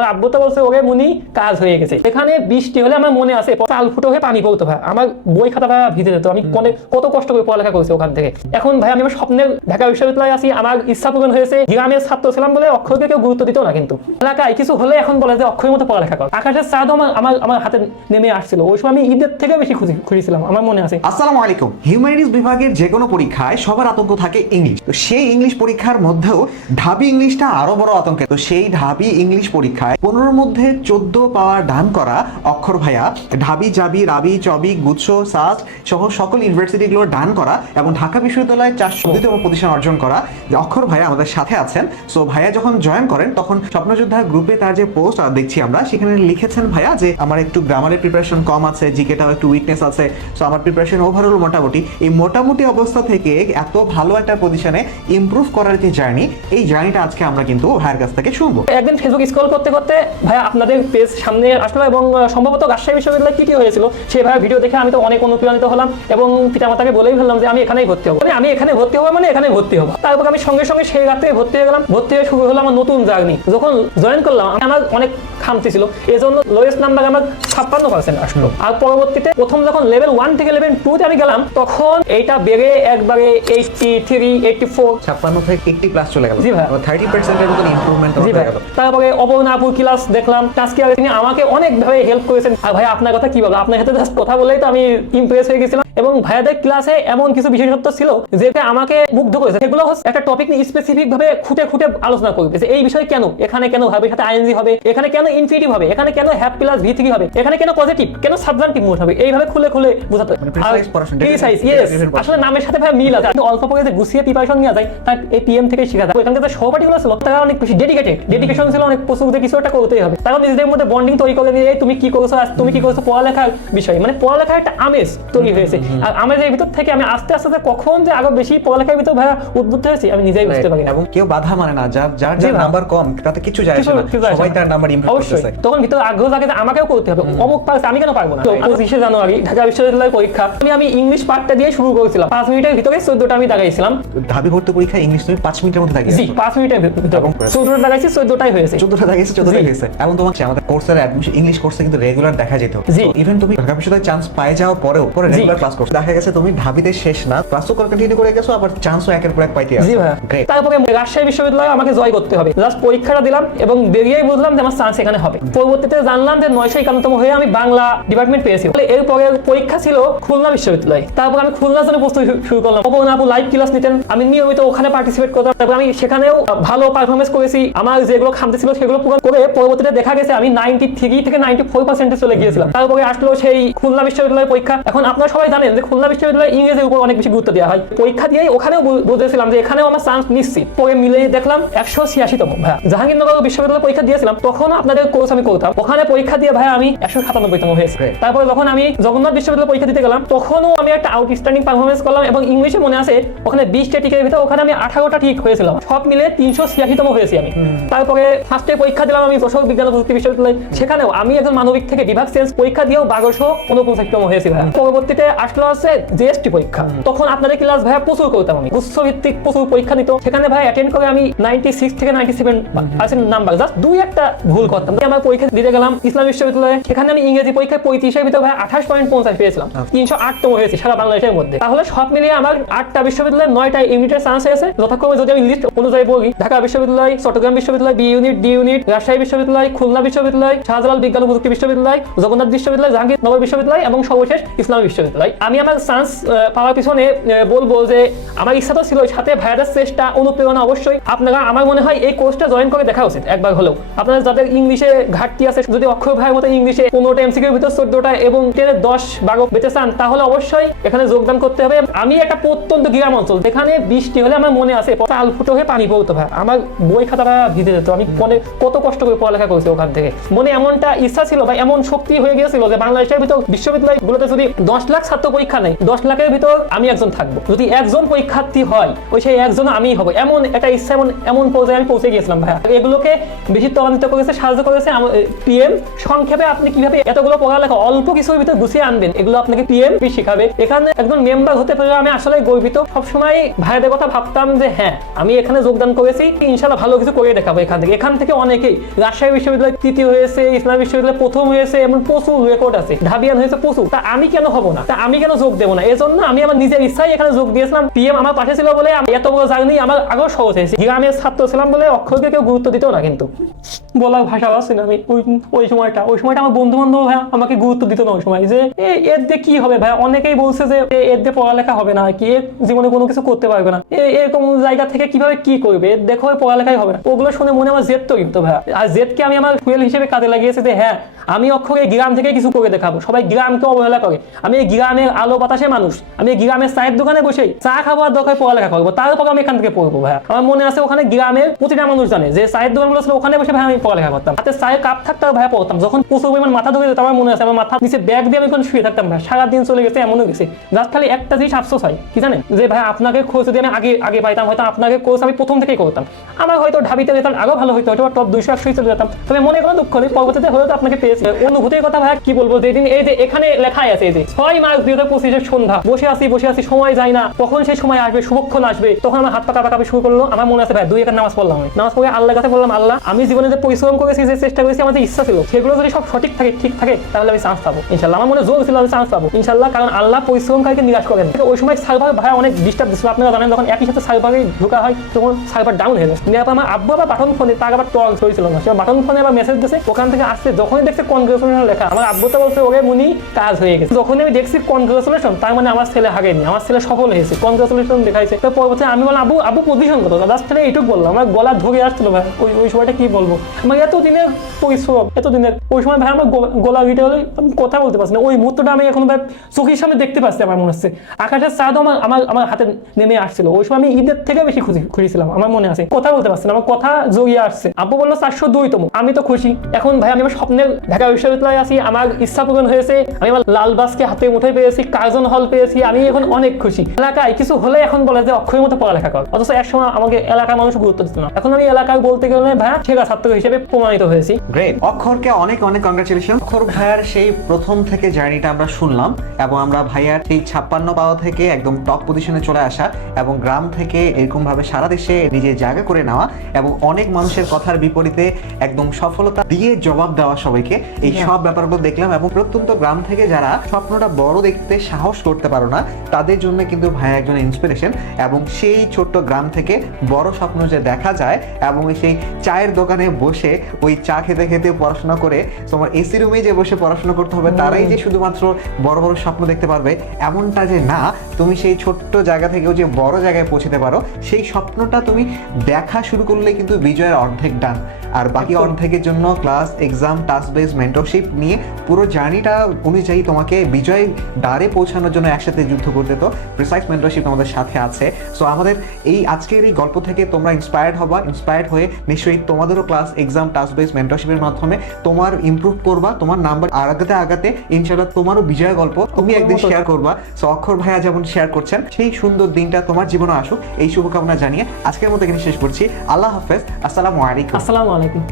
আমার আব্বু তো বলছে ওরে মুনি কাজ হয়ে গেছে। এখানে বৃষ্টি হলে আমার মনে আছে চাল ফুটো হয়ে পানি পড়তো ভাই। আমার বই খাতা ভাই ভিজে যেত। আমি অনেক কত কষ্ট করে পড়ালেখা করেছি ওখান থেকে। এখন ভাই আমি আমার স্বপ্নের ঢাকা বিশ্ববিদ্যালয়ে আছি। আমার ইচ্ছা পূরণ হয়েছে গ্রামের ছাত্র ছিলাম বলে অক্ষরকে কেউ গুরুত্ব দিত না কিন্তু। এলাকায় কিছু হলে এখন বলে যে অক্ষরের মতো পড়ালেখা কর। আকাশের চাঁদও আমার আমার আমার হাতে নেমে আসছিল। ওই সময় আমি ঈদের থেকে বেশি খুশি খুশি ছিলাম আমার মনে আছে। আসসালামু আলাইকুম। হিউম্যানিটিস বিভাগের যে কোনো পরীক্ষায় সবার আতঙ্ক থাকে ইংলিশ। তো সেই ইংলিশ পরীক্ষার মধ্যেও ঢাবি ইংলিশটা আরও বড় আতঙ্কের। তো সেই ঢাবি ইংলিশ পরীক্ষায় পনেরোর মধ্যে চোদ্দ পাওয়ার দান করা অক্ষর ভাইয়া, ঢাবি, জাবি, রাবি, চবি, গুচ্ছ সাস সহ সকল ইউনিভার্সিটিগুলোর দান করা এবং ঢাকা বিশ্ববিদ্যালয়ে চারশো দ্বিতীয় প্রতিষ্ঠান অর্জন করা। অক্ষর ভাইয়া আমাদের সাথে আছেন সো ভাইয়া যখন জয়েন করেন, তখন স্বপ্নযোদ্ধা গ্রুপে তার যে পোস্ট দেখছি আমরা, সেখানে লিখেছেন ভাইয়া যে, আমার একটু গ্রামারের প্রিপারেশন কম আছে জিকেটাও একটু উইকনেস আছে সো আমার প্রিপারেশন ওভারঅল মোটামুটি। এই মোটামুটি অবস্থা থেকে এত ভালো একটা পজিশনে ইমপ্রুভ করার যে জার্নি এই জার্নিটা আজকে আমরা কিন্তু ভাইয়ের কাছ থেকে শুনব। একদিন ফেসবুক স্ক্রল করতে করতে ভাই আপনাদের পেজ সামনে আসলো এবং সম্ভবত রাজশাহী বিশ্ববিদ্যালয়ে কি কি হয়েছিল, সেই ভাইয়া ভিডিও দেখে আমি তো অনেক অনুপ্রাণিত হলাম এবং পিতামাতাকে বলেই ফেললাম যে আমি এখানেই ভর্তি হব। মানে আমি এখানে ভর্তি হব মানে এখানে ভর্তি হব। তারপর আমি সঙ্গে সঙ্গে সেই রাতে ভর্তি হয়ে গেলাম, ভর্তি হয়ে শুরু হলো আমার নতুন জার্নি যখন জয়েন করলাম আমার অনেক খামতি ছিল। এই জন্য লোয়েস্ট নাম্বার আমার ছাপ্পান্ন পার্সেন্ট আসলো। আর পরবর্তীতে প্রথম যখন লেভেল ওয়ান থেকে লেভেল টুতে আমি গেলাম তখন এইটা বেড়ে একবারে এইটটি থ্রি এইটটি ফোর ছাপ্পান্ন থেকে এইটটি প্লাস চলে গেল। জি ভাই। থার্টি পার্সেন্টের মতন ইমপ্রুভমেন্ট জি ভাই। তারপরে অপর্ণাপুর ক্লাস দেখলাম। আজকে তিনি আমাকে অনেকভাবে হেল্প করেছেন। আর ভাই আপনার কথা কি বলব? আপনার সাথে জাস্ট কথা বলেই তো আমি ইমপ্রেস হয়ে গেছিলাম। এবং ভাইয়াদের ক্লাসে এমন কিছু বিশেষত্ব ছিল যেটা আমাকে মুগ্ধ করেছে। সেগুলো হচ্ছে একটা টপিক নিয়ে স্পেসিফিক ভাবে খুঁটে খুঁটে আলোচনা করবে যে এই বিষয় কেন? এখানে কেন হবে সাথে আইএনজি হবে? এখানে কেন ইনফিনিটিভ হবে? এখানে কেন হ্যাপ প্লাস ভি থ্রি হবে? এখানে কেন পজিটিভ কেন সাবজেক্টিভ মোড হবে? এইভাবে খুলে খুলে বোঝাতে মানে। আসলে নামের সাথে ভাই মিল আছে। অল্প করে যে গুছিয়ে প্রিপারেশন নেওয়া যায় তার এই পিএম থেকে শেখা যায়। যে সহপাঠীগুলো ছিল তারা অনেক বেশি ডেডিকেটেড ডেডিকেশন ছিল অনেক প্রচুর কিছু একটা করতেই হবে। তারা নিজেদের মধ্যে বন্ডিং তৈরি করে নিয়ে তুমি কি করছ? তুমি কি করছ? পড়ালেখার বিষয়। মানে পড়ালেখার একটা আমেজ তৈরি হয়েছে। আর আমেজের ভিতর থেকে আমি আস্তে আস্তে কখন যে আরও বেশি পড়ালেখার ভিতর ভাইয়া উদ্বুদ্ধ হয়েছি আমি নিজেই বুঝতে পারি না। এবং কেউ বাধা মানে না যার যার যার নাম্বার কম তাতে কিছু যায় না। সবাই তার নাম্বার ইমপ্রুভ করতেছে। তখন ভিতরে আগ্রহ থাকে যে আমাকেও করতে হবে। অমুক পারছে আমি কেন পারব না? তো পঁচিশে জানুয়ারি ঢাকা বিশ্ববিদ্যালয়ের পরীক্ষা। আমি আমি ইংলিশ পার্টটা দিয়ে শুরু করেছিলাম। পাঁচ মিনিটের ভিতরে চোদ্দটা আমি দাগাইছিলাম। ঢাবি ভর্তি পরীক্ষা ইংলিশ তুমি পাঁচ মিনিটের মধ্যে দাগিয়ে জি পাঁচ মিনিটের ভিতরে। চোদ্দটা দাগাইছি চোদ্দটাই হয়েছে। চোদ্দটা দাগিয়েছে চোদ্দটা জি। গেছে এবং তোমার আমাদের কোর্সের অ্যাডমিশন ইংলিশ কোর্সে কিন্তু রেগুলার দেখা যেত। ইভেন তুমি ঢাকা বিশ্ববিদ্যালয়ে চান্স পাই যাওয়ার পরেও পরে রেগুলার ক্লাস করছ। দেখা গেছে তুমি ঢাবিতে শেষ না ক্লাসও কন্টিনিউ করে গেছো আবার চান্সও একের পর এক পাইতে জি ভাই গ্রেট তারপরে রাজশাহী বিশ্ববিদ্যালয়ে আমাকে জয় করতে হবে। জাস্ট পরীক্ষাটা দিলাম এবং বেরিয়েই বুঝলাম যে আমার চান্স এখানে হবে। পরবর্তীতে জানলাম যে নয়শো একান্নতম হয়ে আমি বাংলা ডিপার্টমেন্ট পেয়েছি। এরপরে পরীক্ষা ছিল খুলনা বিশ্ববিদ্যালয়। তারপর আমি জন্য প্রস্তুতি শুরু করলাম। অপন আপু লাইভ ক্লাস নিতেন। আমি নিয়মিত ওখানে পার্টিসিপেট করতাম। তারপর আমি সেখানেও ভালো পারফরমেন্স করেছি। আমার যেগুলো খামতে ছিল সেগুলো পূরণ করে পরবর্তীতে দেখা গেছে আমি নাইনটি থ্রি থেকে নাইনটি ফোর পার্সেন্টে চলে গিয়েছিলাম। তারপরে আসলো সেই খুলনা বিশ্ববিদ্যালয়ের পরীক্ষা। এখন আপনারা সবাই জানেন যে খুলনা বিশ্ববিদ্যালয় ইংরেজির উপর অনেক বেশি গুরুত্ব দেওয়া হয়। পরীক্ষা দিয়েই ওখানেও বুঝেছিলাম যে এখানেও আমার চান্স নিশ্চিত পরে মিলে দেখলাম একশো ছিয়াশিতম ভাই জাহাঙ্গীরনগর বিশ্ববিদ্যালয় পরীক্ষা দিয়েছিলাম তখন আপনাদের কোর্স আমি করতাম। ওখানে পরীক্ষা দিয়ে ভাই আমি একশো সাতানব্বইতম হয়েছে। তারপরে যখন আমি জগন্নাথ বিশ্ববিদ্যালয় পরীক্ষা দিতে গেলাম তখনও আমি একটা আউটস্ট্যান্ডিং পারফরমেন্স করলাম এবং ইংলিশে মনে আছে ওখানে বিশটা টিকের ভিতরে ওখানে আমি আঠারোটা ঠিক হয়েছিলাম। সব মিলে তিনশো ছিয়াশিতম হয়েছি আমি। তারপরে ফার্স্টে পরীক্ষা দিলাম আমি যশোর বিজ্ঞান প্রযুক্তি বিশ্ববিদ্যালয়। সেখানেও আমি একজন মানবিক থেকে বিভাগ চেঞ্জ পরীক্ষা দিয়েও বারোশো উনপঞ্চাশতম হয়েছি ভাই পরবর্তীতে আসলো আছে জিএসটি পরীক্ষা। তখন আপনাদের ক্লাস ভাইয়া প্রচুর করতাম আমি। উচ্চ ভিত্তিক প্রচুর পরীক্ষা নিত সেখানে ভাই অ্যাটেন্ড করে আমি নাইনটি সিক্স থেকে ninety seven percent number just দুই একটা ভুল করতাম। আমার পরীক্ষা দিতে গেলাম ইসলাম বিশ্ববিদ্যালয়ে। সেখানে আমি ইংরেজি পরীক্ষায় পঁয়ত্রিশের ভিতরে ভাই আঠাশ পয়েন্ট পঞ্চাশ পেয়েছিলাম। তিনশো আটতম হয়েছে সারা বাংলাদেশের মধ্যে। তাহলে সব মিলিয়ে আমার আটটা বিশ্ববিদ্যালয়ে নয়টা ইউনিটের চান্স হয়েছে যথাক্রমে যদি আমি লিস্ট অনুযায়ী বলি ঢাকা বিশ্ববিদ্যালয় চট্টগ্রাম বিশ্ববিদ্যালয় B unit D unit Rajshahi বিশ্ববিদ্যালয় খুলনা বিশ্ববিদ্যালয় শাহজালাল বিজ্ঞান ও প্রযুক্তি বিশ্ববিদ্যালয় জগন্নাথ বিশ্ববিদ্যালয় জাহাঙ্গীরনগর বিশ্ববিদ্যালয় এবং সর্বশেষ ইসলামী বিশ্ববিদ্যালয়। আমি আমার চান্স পাওয়ার পিছনে বলব যে আমার ইচ্ছা তো ছিল সাথে ভাইরাস চেষ্টা, অনুপ্রেরণা অবশ্যই। আপনারা, আমার মনে হয় এই কোর্সটা জয়েন করে দেখা উচিত, একবার হলেও। আপনারা যাদের ইংলিশে ঘাটতি আছে, যদি অক্ষর ভাইয়ের মতো ইংলিশে পনেরোটা এমসিকিউর ভিতর চোদ্দটা এবং টেনের দশ বারো পেতে চান, তাহলে অবশ্যই এখানে যোগদান করতে হবে। আমি একটা প্রত্যন্ত গ্রাম অঞ্চল, যেখানে বৃষ্টি হলে আমার মনে আছে চাল ফুটো হয়ে পানি পড়তো ভাই আমার বই খাতাটা ভিজে যেত, আমি মনে কত কষ্ট করে পড়ালেখা করেছি ওখান থেকে। মনে এমনটা ইচ্ছা ছিল বা এমন শক্তি হয়ে গিয়েছিল যে বাংলাদেশের ভিতর বিশ্ববিদ্যালয়গুলোতে যদি দশ লাখ ছাত্র পরীক্ষা নেই, দশ লাখের ভিতর আমি একজন থাকব। যদি একজন পরীক্ষার্থী হয়, ওই সেই একজন আমিই হব। এমন একটা ইচ্ছা, এমন এমন পর্যায়ে আমি পৌঁছে গিয়েছিলাম ভাইয়া। এগুলোকে বেশি ত্বরান্বিত করেছে সাহায্য করেছে পিএম। সংক্ষেপে আপনি কীভাবে এতগুলো পড়ালেখা অল্প কিছুর ভিতরে গুছিয়ে আনবেন, এগুলো আপনাকে পিএম শিখাবে। এখানে একজন মেম্বার হতে পারে আমি আসলে গর্বিত। সবসময় ভাইদের কথা ভাবতাম যে হ্যাঁ আমি এখানে যোগদান করেছি, ইনশাল্লাহ ভালো কিছু করে দেখাবো এখান থেকে। এখান থেকে অনেকেই রাজশাহী বিশ্ববিদ্যালয় তৃতীয় হয়েছে, ইসলাম বিশ্ববিদ্যালয় প্রথম হয়েছে, এমন প্রচুর রেকর্ড আছে। ঢাবিয়ান হয়েছে প্রচুর। তা আমি কেন হব না? তা আমি কেন যোগ দেবো না? এজন্য আমি আমার নিজের ইচ্ছায় এখানে যোগ দিয়েছিলাম। পিএম আমার পাশে ছিল বলে আমি এত বড় জার্নি আমার আগেও সহজ হয়েছে। গ্রামের ছাত্র ছিলাম বলে অক্ষরকে কেউ গুরুত্ব দিত না কিন্তু। বলার ভাষা আছে না, আমি ওই ওই সময়টা ওই সময়টা আমার বন্ধু বান্ধব ভাই আমাকে গুরুত্ব দিত না ওই সময়। যে এর দিয়ে কি হবে ভাই? অনেকেই বলছে যে এর দিয়ে পড়ালেখা হবে না, কি এ জীবনে কোনো কিছু করতে পারবে না। এরকম জায়গা থেকে কীভাবে কি করবে? এর দেখো পড়ালেখাই হবে না। ওগুলো শুনে মনে আমার জেদ তৈরি হতো ভাই। আর জেদকে আমি আমার ফুয়েল হিসেবে কাজে লাগিয়েছি যে হ্যাঁ আমি অক্ষরে গ্রাম থেকে কিছু করে দেখাবো। সবাই গ্রামকে অবহেলা করে। আমি এই গ্রামের আলো বাতাসে মানুষ। আমি গ্রামের চায়ের দোকানে বসে চা খাবার দরকার পড়ালেখা করব। তারপর আমি এখান থেকে পড়ব ভাই আমার মনে আছে ওখানে গ্রামের প্রতিটা মানুষ জানে যে চায়ের দোকানগুলো ছিল, ওখানে বসে ভাই আমি পড়ালেখা করতাম। হাতে চায়ের কাপ থাকতো ভাই পড়তাম। যখন প্রচুর পরিমাণ মাথা ধরে আমার মনে আছে আমার মাথা নিচে ব্যাগ দিয়ে আমি ওখানে শুয়ে থাকতাম ভাই সারাদিন চলে গেছে, এমনও গেছে। জাস্ট খালি একটা জিনিস আফসোস হয়, কি জানেন? যে ভাই আপনাকে খোঁজ যদি আমি আগে আগে পাইতাম, হয়তো আপনাকে কোর্স আমি প্রথম থেকেই করতাম। আমার হয়তো ঢাবিতে যেতাম, আরও ভালো হইতো হয়তো টপ দুইশো, একশোই চলে যেতাম। তবে মনে কোনো দুঃখ নেই, পরবর্তীতে হয়তো আপনাকে পেয়েছি। কথা কি বলব? যেদিন এই যে এখানে লেখাই আছে এই যে, ছয় মার্চ দুই হাজার পঁচিশের সন্ধ্যা, বসে বসে সময় যায় না। কখন সেই সময় আসবে, শুভক্ষণ আসবে? তখন আমার হাত পা কাঁপাকাঁপি শুরু করল। আমার মনে আছে ভাই দুই নামাজ পড়লাম আমি। নামাজ পড়ে কাছে বললাম, আল্লাহ, আমি জীবনে যে পরিশ্রম করেছি, যে চেষ্টা করেছি, আমার যে ইচ্ছা ছিল, সেগুলো যদি সব সঠিক থাকে, ঠিক থাকে, তাহলে আমি চান্স পাবো। ইনশাল্লাহ আমার মনে জোর ছিল, আমি চান্স পাবো। ইনশাল্লাহ কারণ আল্লাহ পরিশ্রমকারীকে নিরাশ করেন। ওই সময় সার্ভার ভাই অনেক ডিস্টার্ব দিচ্ছিল আপনারা জানেন, যখন একই সাথে সার্ভারে ঢোকা হয়, তখন সার্ভার ডাউন হয়ে তারপর আমার আব্বু আবার বাটন ফোনে তার আবার টল হয়েছিল না। সে বাটন ফোনে আবার মেসেজ দিয়েছে ওখান থেকে আসছে, যখনই দেখছে কনগ্রেচুলেশন লেখা। আমার আব্বু তো বলছে ওকে মুনি, কাজ হয়ে গেছে। যখনই আমি দেখছি কনগ্রেচুলেশন তার মানে আমার ছেলে হাগেনি, আমার ছেলে সফল হয়েছে। কনগ্রেচুলেশন দেখাইছে। তো পরবর্তী আমি বললাম আবু আবু পজিশন কত? লাস্ট ছেলে এইটুকু বললাম। আমার গলা ধরে আসছিল, ভাই, ওই ওই সময়টা কি বলব? আমার এত দিনের পরিশ্রম এত দিনের ওই সময় ভাই আমার গলা উঠে হলে আমি কথা বলতে পারছি না। ওই মুহূর্তটা আমি এখন ভাই চোখের সামনে দেখতে পাচ্ছি আমার মনে হচ্ছে। আকাশের চাঁদ আমার আমার আমার হাতে নেমে আসছিল। ওই সময় আমি ঈদের থেকে বেশি খুশি খুশি ছিলাম, আমার মনে আছে। কথা বলতে পারছি না, আমার কথা জড়িয়ে আসছে। আব্বু বলল, চারশো দুইতম আমি তো খুশি। এখন ভাই, আমি আমার স্বপ্নের ঢাকা বিশ্ববিদ্যালয়ে আছি, আমার ইচ্ছা পূরণ হয়েছে, আমি আমার লাল বাসকে হাতে মুঠে পেয়েছি, কার্জন হল পেয়েছি, আমি এখন অনেক খুশি। এলাকায় কিছু হলে এখন বলে যে অক্ষরের মতো পড়ালেখা কর। অথচ একসময় আমাকে এলাকার মানুষ গুরুত্ব দিত না। এখন আমি এলাকায় বলতে গেলে ভাই সেরা ছাত্র হিসেবে প্রমাণিত হয়েছি। গ্রেট অক্ষরকে অনেক অনেক কংগ্রাচুলেশন অক্ষর ভাইয়ার সেই প্রথম থেকে জার্নিটা আমরা শুনলাম এবং আমরা ভাইয়ার সেই ছাপ্পান্ন পাওয়া থেকে একদম টপ পজিশনে চলে আসা এবং গ্রাম থেকে এরকম ভাবে সারা দেশে নিজের জায়গা করে নেওয়া এবং অনেক মানুষের কথার বিপরীতে একদম সফলতা দিয়ে জবাব দেওয়া সবাইকে এই সব ব্যাপারগুলো দেখলাম এবং প্রত্যন্ত গ্রাম থেকে যারা স্বপ্নটা বড় দেখতে সাহস করতে পারো না তাদের জন্য কিন্তু ভাইয়া একজন ইন্সপিরেশন এবং সেই ছোট্ট গ্রাম থেকে বড় স্বপ্ন যে দেখা যায় এবং সেই চায়ের দোকানে বসে ওই চা খেতে খেতে পড়াশোনা করে তোমার এসি রুমে যে বসে পড়াশোনা করতে হবে তারাই যে শুধুমাত্র বড় বড় স্বপ্ন দেখতে পারবে এমনটা যে না তুমি সেই ছোট্ট জায়গা থেকেও যে বড় জায়গায় পৌঁছতে পারো সেই স্বপ্নটা তুমি দেখা শুরু করলে কিন্তু বিজয়ের অর্ধেক ডান। আর বাকি অর্ধেকের জন্য class exam task base mentorship নিয়ে পুরো জার্নিটা অনুযায়ী তোমাকে বিজয় দ্বারে পৌঁছানোর জন্য একসাথে যুদ্ধ করতে তো প্রিসাইজ মেন্টরশিপ আমাদের সাথে আছে। সো আমাদের এই আজকের এই গল্প থেকে তোমরা ইন্সপায়ার্ড হবা ইন্সপায়ার্ড হয়ে নিশ্চয়ই তোমাদেরও ক্লাস এক্সাম টাস্ক বেস মেন্টরশিপের মাধ্যমে তোমার ইমপ্রুভ করবা তোমার নাম্বার আগাতে আগাতে ইনশাআল্লাহ তোমারও বিজয় গল্প তুমি একদিন শেয়ার করবা। সো অক্ষর ভাইয়া যেমন শেয়ার করছেন সেই সুন্দর দিনটা তোমার জীবনে আসুক। এই শুভকামনা জানিয়ে আজকের মতো এখানে শেষ করছি। আল্লাহ হাফেজ। আসসালামু আলাইকুম। আসসালামু আলাইকুম